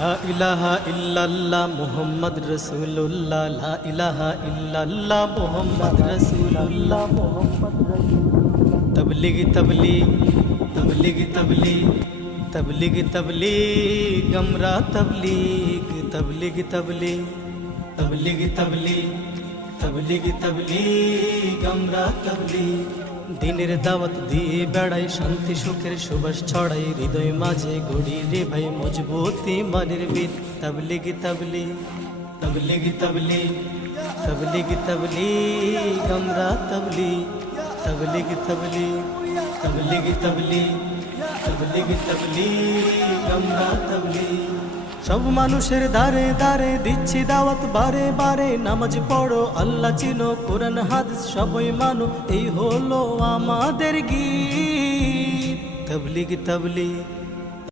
লা ইলাহা ইল্লাল্লাহ মুহাম্মদ রাসূলুল্লাহ, লা ইলাহা ইল্লাল্লাহ মুহাম্মদ রাসূলুল্লাহ। তবলিগ তবলিগ তবলিগ তবলিগ তবলিগ তবলিগ আমরা তবলিগ তবলিগ তবলিগ তবলিগ তবলিগ তবলিগ তবলিগ আমরা তবলিগ। দিনের দাওয়াত দিয়ে বেড়াই, শান্তি সুখের সুবাস ছড়াই, হৃদয় মাঝে গড়ি রে ভাই মজবুতি মানের বীর। তবলিগ তবলিগ তবলিগ তবলিগ তবলিগ তবলিগ আমরা তবলিগ তবলিগ তবলিগ তবলিগ তবলিগ তবলিগ তবলিগ আমরা তবলিগ। সব মানুষের দারে দারে দিচ্ছি দাওয়াত বারে বারে, নামাজ পড়ো আল্লাহ চিনো কোরআন হাদিস সবই মানো, এই হলো আমাদের গীত। তবলিগ তবলিগ